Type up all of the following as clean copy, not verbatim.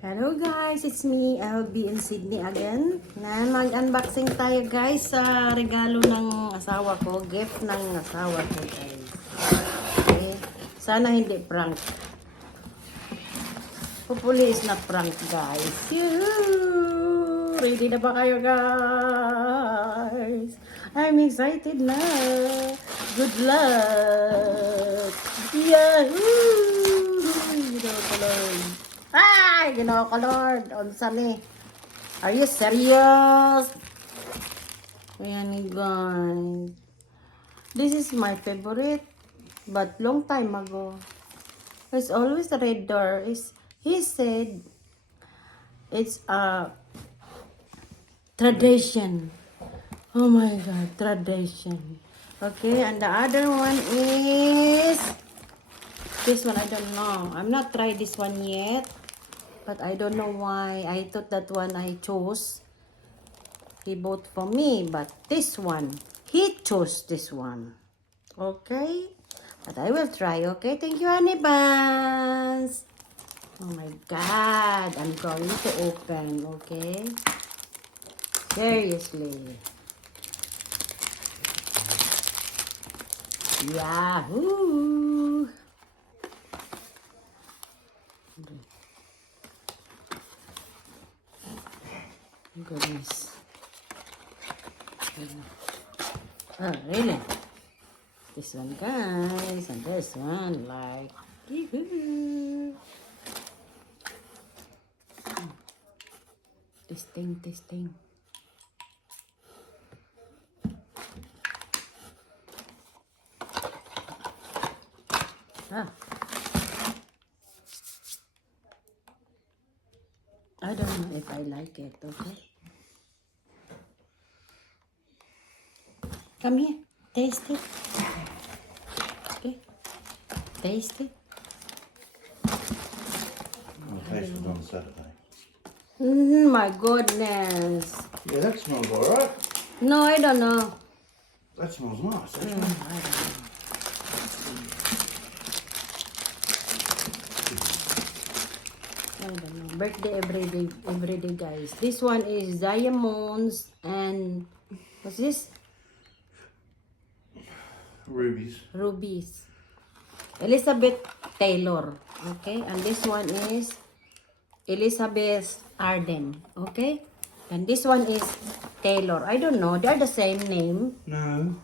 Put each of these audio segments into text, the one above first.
Hello guys, it's me, LB in Sydney again. Mag-unboxing tayo guys sa regalo ng asawa ko, gift ng asawa ko guys. Okay. Sana hindi prank. Hopefully it's not prank guys. Yoo-hoo! Ready na ba kayo guys? I'm excited na. Good luck. Yahoo! Ay, Ginoo ko Lord. Unsa ni? Are you serious? Ayan guys. This is my favorite. But long time ago. It's always a red door. He said it's a tradition. Oh my God, tradition. Okay, and the other one is this one. I don't know. I'm not tried this one yet. But I don't know why. I thought that one I chose. He bought for me. But this one, he chose this one. Okay? But I will try. Okay? Thank you, honey buns. Oh my God. I'm going to open. Okay? Seriously. Yahoo! Goodness. Oh, really? This one, guys, and this one, like, testing. Ah. I don't know if I like it, okay? Come here, taste it. Okay, taste it. The taste was on Saturday. My goodness. Yeah, that smells alright. No, I don't know. That smells nice. I don't know. I don't know. Birthday every day, guys. This one is diamonds and what's this? Rubies. Rubies. Elizabeth Taylor. Okay, and this one is Elizabeth Arden. Okay, and this one is Taylor. I don't know. They're the same name. No.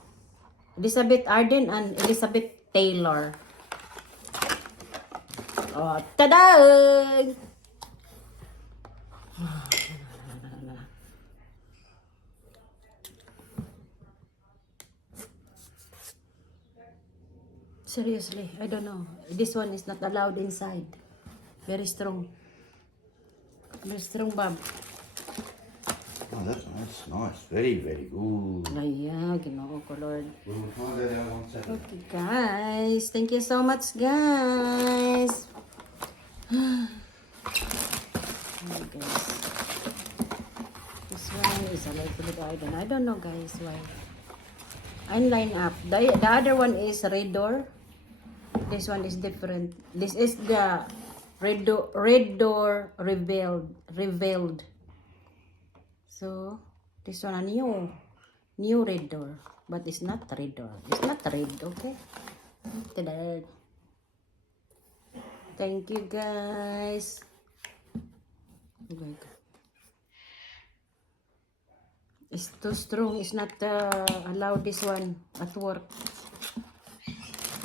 Elizabeth Arden and Elizabeth Taylor. Oh, tada! Seriously, I don't know. This one is not allowed inside. Very strong. Very strong, Bob. Oh, that's nice. Very, very good. Ayan, Ginoo ko Lord. We will find that out on Saturday. Okay, guys. Thank you so much, guys. Oh, guys. This one is a light item. I don't know, guys, why. I'm line up. The other one is red door. This one is different. This is the red door revealed. So, this one a new red door. But it's not red door. It's not red, okay? Ta-da. Thank you, guys. Oh my God. It's too strong. It's not allowed this one at work.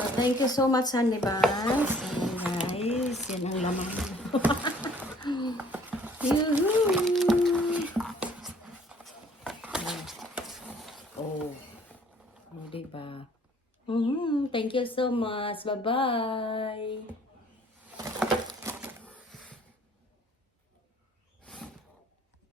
So, thank you so much, honey buns. And guys, yan ang lamang. Yoo-hoo! Oh, diba? Thank you so much. Bye-bye.